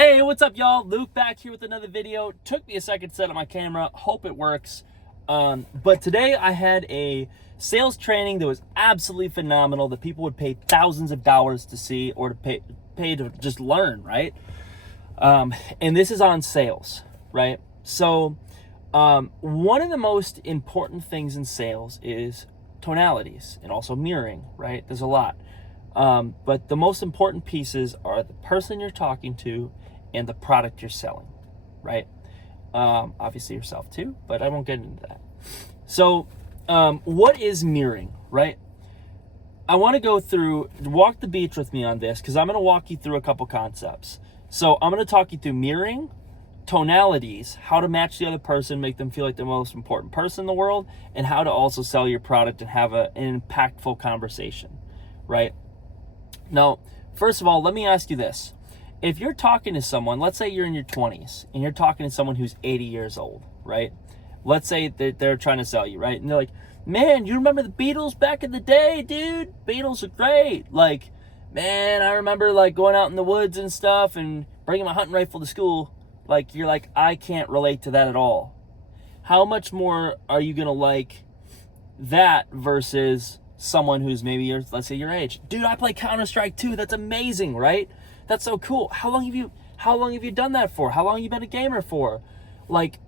Hey, what's up, y'all? Luke back here with another video. Took me a second to set up my camera. Hope it works. But today I had a sales training that was absolutely phenomenal that people would pay thousands of dollars to see or to pay to just learn, right? And this is on sales, right? So one of the most important things in sales is tonalities and also mirroring, right? There's a lot. But the most important pieces are the person you're talking to and the product you're selling, right? Obviously yourself too, but I won't get into that. So what is mirroring, right? I want to walk the beach with me on this because I'm going to walk you through a couple concepts. So I'm going to talk you through mirroring, tonalities, how to match the other person, make them feel like the most important person in the world, and how to also sell your product and have an impactful conversation, right? Now, first of all, let me ask you this. If you're talking to someone, let's say you're in your 20s and you're talking to someone who's 80 years old, right? Let's say they're trying to sell you, right? And they're like, man, you remember the Beatles back in the day, dude? Beatles are great. Like, man, I remember like going out in the woods and stuff and bringing my hunting rifle to school. Like, you're like, I can't relate to that at all. How much more are you going to like that versus someone who's maybe let's say your age? Dude, I play Counter-Strike 2. That's amazing, right? That's so cool. How long have you done that for? How long have you been a gamer for? Like,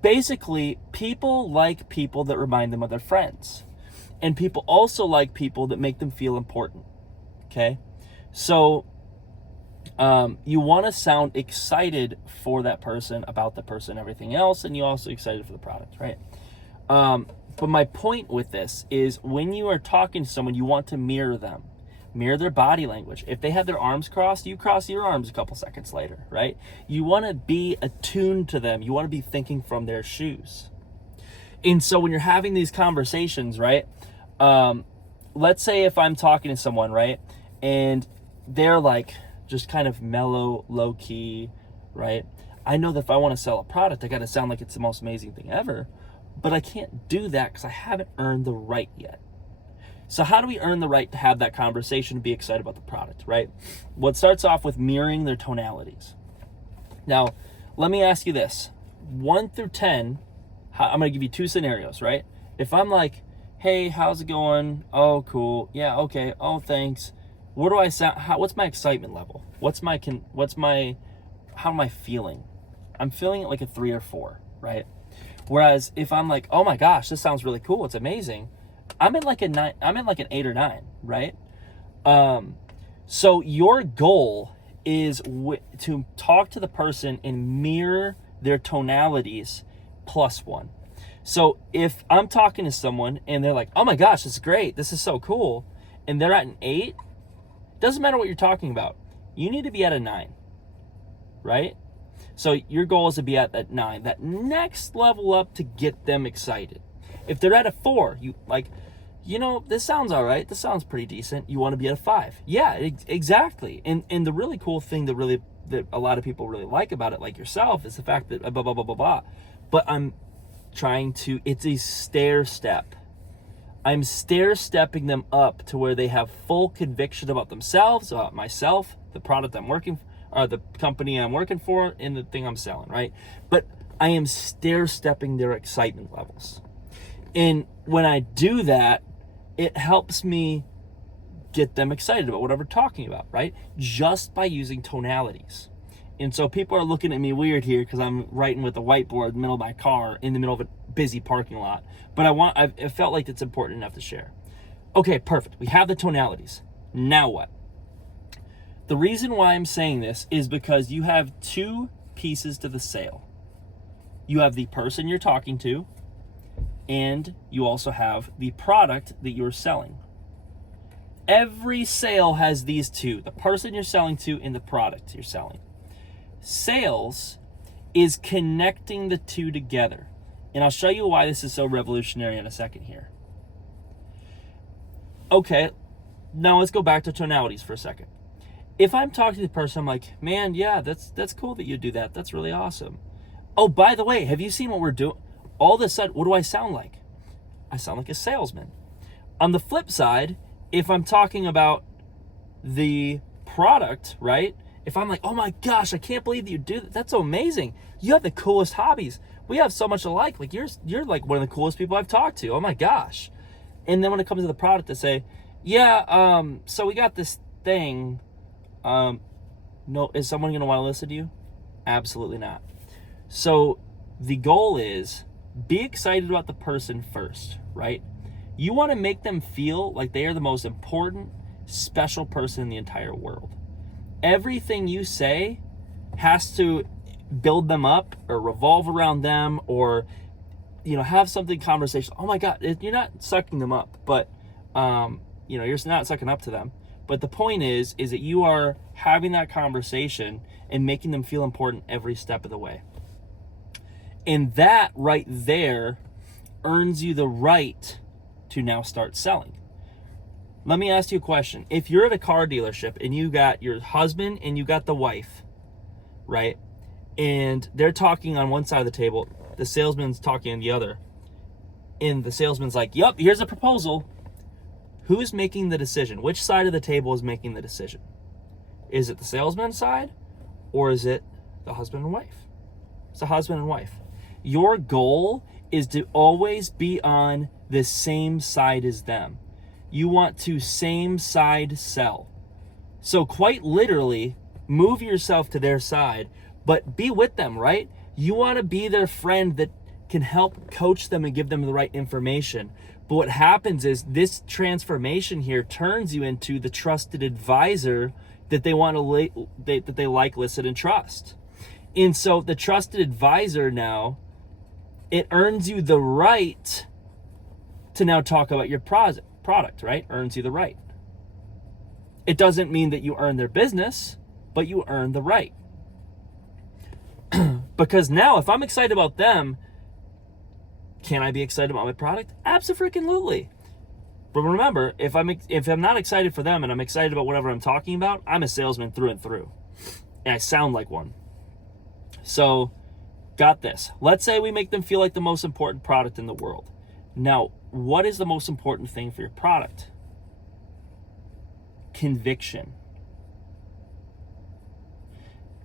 basically, people like people that remind them of their friends. And people also like people that make them feel important. Okay? So you want to sound excited for that person, about the person, everything else, and you also excited for the product, right? But my point with this is when you are talking to someone, you want to mirror them. Mirror their body language. If they have their arms crossed, you cross your arms a couple seconds later, right? You want to be attuned to them. You want to be thinking from their shoes. And so when you're having these conversations, right? Let's say if I'm talking to someone, right? And they're like just kind of mellow, low key, right? I know that if I want to sell a product, I got to sound like it's the most amazing thing ever. But I can't do that because I haven't earned the right yet. So how do we earn the right to have that conversation and be excited about the product, right? Well, it starts off with mirroring their tonalities. Now, let me ask you this. 1 through 10, I'm going to give you two scenarios, right? If I'm like, hey, how's it going? Oh, cool. Yeah, okay. Oh, thanks. What do I sound? What's my excitement level? How am I feeling? I'm feeling it like a 3 or 4, right? Whereas if I'm like, oh my gosh, this sounds really cool, it's amazing, I'm in like a 9. I'm in like an 8 or 9, right? So your goal is to talk to the person and mirror their tonalities +1. So if I'm talking to someone and they're like, oh my gosh, this is great, this is so cool, and they're at an 8, doesn't matter what you're talking about. You need to be at a 9, right? So your goal is to be at that 9, that next level up to get them excited. If they're at a 4, you like, this sounds all right. This sounds pretty decent. You want to be at a 5. Yeah, exactly. And the really cool thing that a lot of people really like about it, like yourself, is the fact that blah, blah, blah, blah, blah. But it's a stair step. I'm stair-stepping them up to where they have full conviction about themselves, about myself, the product I'm working for, or the company I'm working for, and the thing I'm selling, right? But I am stair-stepping their excitement levels. And when I do that, it helps me get them excited about whatever we're talking about, right? Just by using tonalities. And so people are looking at me weird here because I'm writing with a whiteboard in the middle of my car in the middle of a busy parking lot. But I felt like it's important enough to share. Okay, perfect. We have the tonalities. Now what? The reason why I'm saying this is because you have 2 pieces to the sale. You have the person you're talking to, and you also have the product that you're selling. Every sale has these 2, the person you're selling to and the product you're selling. Sales is connecting the 2 together. And I'll show you why this is so revolutionary in a second here. Okay, now let's go back to tonalities for a second. If I'm talking to the person, I'm like, man, yeah, that's cool that you do that. That's really awesome. Oh, by the way, have you seen what we're doing? All of a sudden, what do I sound like? I sound like a salesman. On the flip side, if I'm talking about the product, right, If I'm like, oh my gosh, I can't believe you do that. That's so amazing. You have the coolest hobbies. We have so much alike. Like you're like one of the coolest people I've talked to. Oh my gosh. And then when it comes to the product, to say, yeah, so we got this thing. No, is someone going to want to listen to you? Absolutely not. So the goal is be excited about the person first, right? You want to make them feel like they are the most important, special person in the entire world. Everything you say has to build them up or revolve around them, or, you know, have something conversational. Oh my God, you're not sucking them up, but, you know, you're not sucking up to them. But the point is that you are having that conversation and making them feel important every step of the way. And that right there earns you the right to now start selling. Let me ask you a question. If you're at a car dealership and you got your husband and you got the wife, right? And they're talking on one side of the table, the salesman's talking on the other. And the salesman's like, yep, here's a proposal. Who's making the decision? Which side of the table is making the decision? Is it the salesman's side, or is it the husband and wife? It's the husband and wife. Your goal is to always be on the same side as them. You want to same side sell. So quite literally, move yourself to their side, but be with them, right? You want to be their friend that can help coach them and give them the right information. But what happens is this transformation here turns you into the trusted advisor that they want to that they like, listen, and trust. And so the trusted advisor now, it earns you the right to now talk about your product, right? Earns you the right. It doesn't mean that you earn their business, but you earn the right. Because now if I'm excited about them, can I be excited about my product? Absolutely. But remember, if I'm not excited for them and I'm excited about whatever I'm talking about, I'm a salesman through and through. And I sound like one. So, got this. Let's say we make them feel like the most important product in the world. Now, what is the most important thing for your product? Conviction.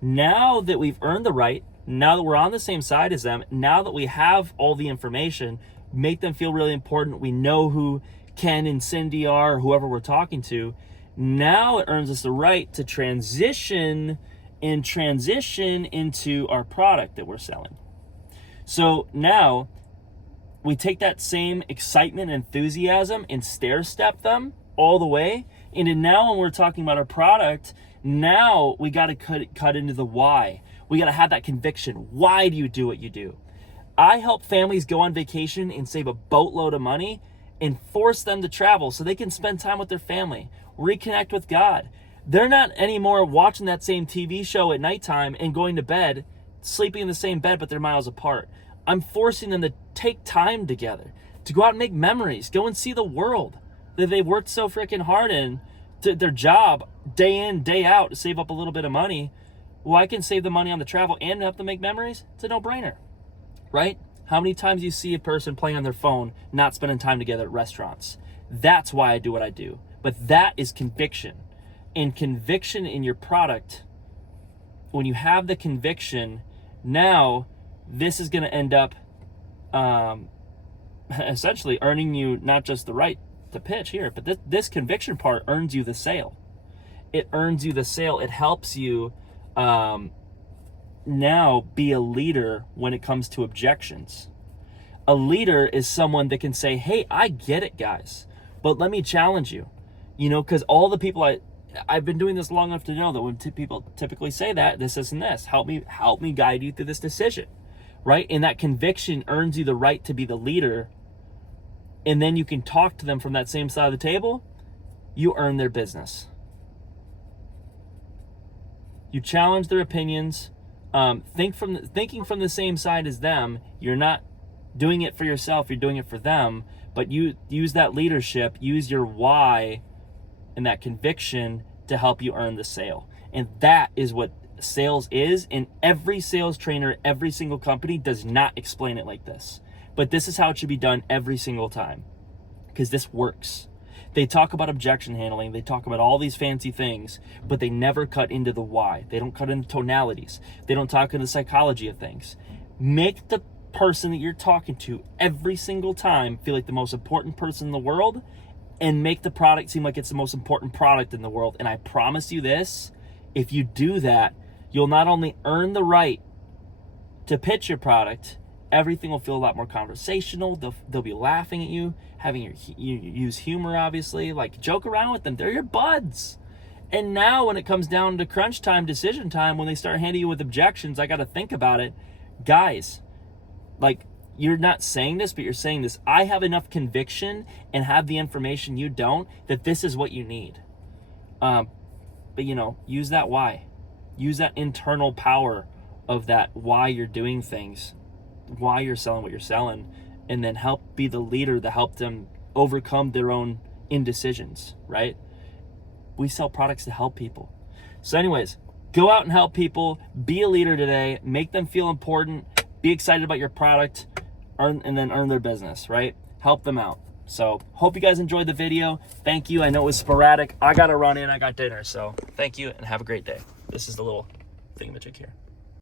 Now that we've earned the right, now that we're on the same side as them, now that we have all the information, make them feel really important, we know who Ken and Cindy are, or whoever we're talking to, now it earns us the right to transition into our product that we're selling. So now we take that same excitement and enthusiasm and stair step them all the way. And then now when we're talking about our product, now we got to cut into the why. We got to have that conviction. Why do you do what you do? I help families go on vacation and save a boatload of money and force them to travel so they can spend time with their family, reconnect with God. They're not anymore watching that same TV show at nighttime and going to bed, sleeping in the same bed, but they're miles apart. I'm forcing them to take time together, to go out and make memories, go and see the world that they worked so freaking hard in, to their job, day in, day out, to save up a little bit of money. Well, I can save the money on the travel and have to make memories. It's a no-brainer, right? How many times you see a person playing on their phone, not spending time together at restaurants? That's why I do what I do. But that is conviction. And conviction in your product, when you have the conviction, now this is going to end up essentially earning you not just the right to pitch here, but this conviction part earns you the sale. It earns you the sale. It helps you now be a leader when it comes to objections. A leader is someone that can say, hey, I get it, guys, but let me challenge you. You know, because all the people I've been doing this long enough to know that when people typically say that, this, and this, help me guide you through this decision, right? And that conviction earns you the right to be the leader. And then you can talk to them from that same side of the table. You earn their business. You challenge their opinions. Thinking from the same side as them. You're not doing it for yourself. You're doing it for them. But you use that leadership. Use your why and that conviction to help you earn the sale. And that is what sales is. And every sales trainer, every single company does not explain it like this. But this is how it should be done every single time. Because this works. They talk about objection handling, they talk about all these fancy things, but they never cut into the why. They don't cut into tonalities. They don't talk into the psychology of things. Make the person that you're talking to every single time feel like the most important person in the world, and make the product seem like it's the most important product in the world. And I promise you this, if you do that, you'll not only earn the right to pitch your product, everything will feel a lot more conversational. They'll be laughing at you, having you use humor, obviously, like joke around with them. They're your buds. And now when it comes down to crunch time, decision time, when they start handing you with objections, I got to think about it. Guys, like, you're not saying this, but you're saying this. I have enough conviction and have the information you don't, that this is what you need. But use that why. Use that internal power of that why you're doing things, why you're selling what you're selling, and then help be the leader to help them overcome their own indecisions, right? We sell products to help people. So anyways, go out and help people, be a leader today, make them feel important, be excited about your product, and then earn their business, right? Help them out. So hope you guys enjoyed the video. Thank you. I know it was sporadic. I got to run in. I got dinner. So thank you and have a great day. This is the little thingamajig here.